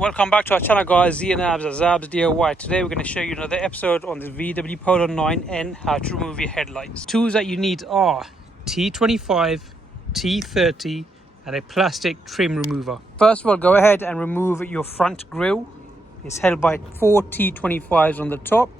Welcome back to our channel, guys. Z and Abs, Zabs DIY. Today we're going to show you another episode on the VW Polo 9N, how to remove your headlights. Tools that you need are T25, T30 and a plastic trim remover. First of all, go ahead and remove your front grille. It's held by 4 T25s on the top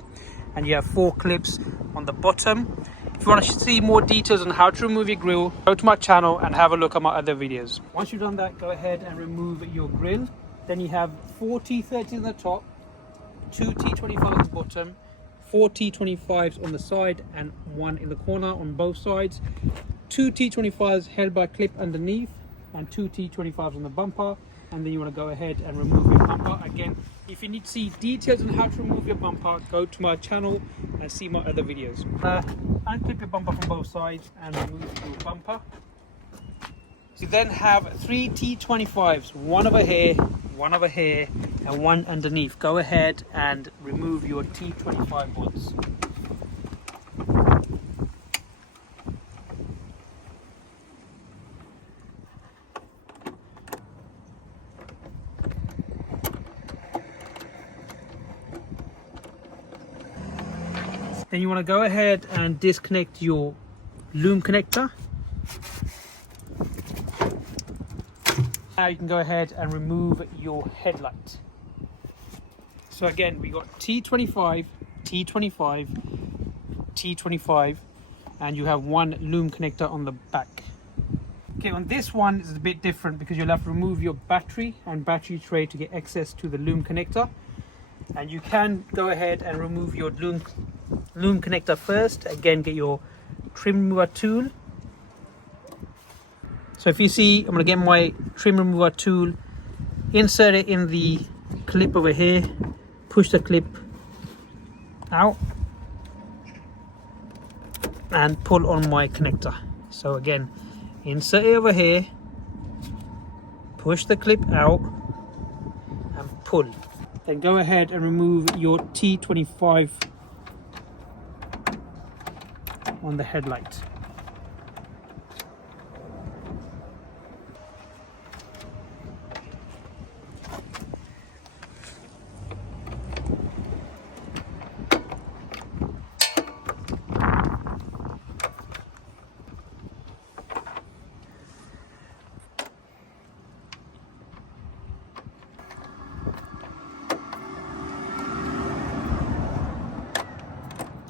and you have 4 clips on the bottom. If you want to see more details on how to remove your grille, go to my channel and have a look at my other videos. Once you've done that, go ahead and remove your grille. Then you have 4 T30s on the top, 2 T25s on the bottom, 4 T25s on the side and 1 in the corner on both sides, 2 T25s held by a clip underneath and 2 T25s on the bumper. And then you want to go ahead and remove your bumper. Again, if you need to see details on how to remove your bumper, go to my channel and see my other videos. Unclip your bumper from both sides and remove your bumper. You then have 3 T25s, one over here, one over here and one underneath. Go ahead and remove your T25 ones. Then you want to go ahead and disconnect your loom connector. Now you can go ahead and remove your headlight. So again, we got T25, T25, T25, and you have 1 loom connector on the back. Okay, on this one it's a bit different because you'll have to remove your battery and battery tray to get access to the loom connector. And you can go ahead and remove your loom connector first. Again, get your trim remover tool. So if you see, I'm going to get my trim remover tool, insert it in the clip over here, push the clip out and pull on my connector. So again, insert it over here, push the clip out and pull. Then go ahead and remove your T25 on the headlight.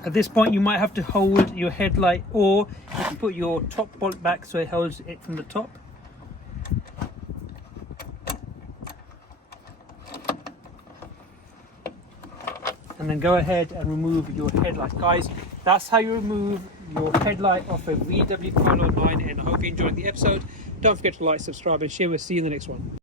At this point you might have to hold your headlight, or you can put your top bolt back so it holds it from the top. And then go ahead and remove your headlight. Guys, that's how you remove your headlight off a VW Polo 9N. I hope you enjoyed the episode. Don't forget to like, subscribe and share. We'll see you in the next one.